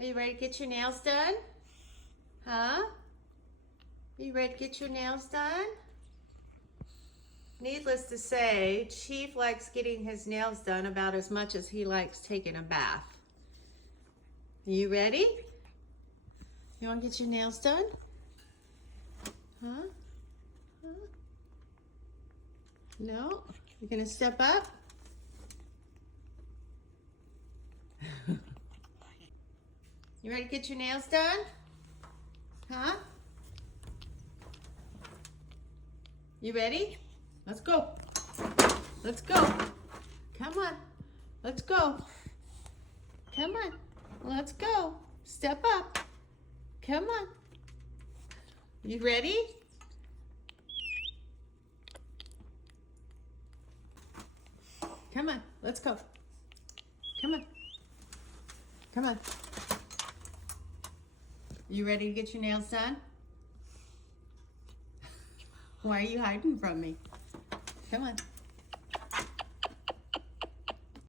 Are you ready to get your nails done? Huh? Are you ready to get your nails done? Needless to say, Chief likes getting his nails done about as much as he likes taking a bath. Are you ready? You want to get your nails done? Huh? Huh? No? You're going to step up? You ready to get your nails done? Huh? You ready? Let's go. Let's go. Come on. Let's go. Come on. Let's go. Step up. Come on. You ready? Come on. Let's go. Come on. Come on. You ready to get your nails done? Why are you hiding from me? Come on.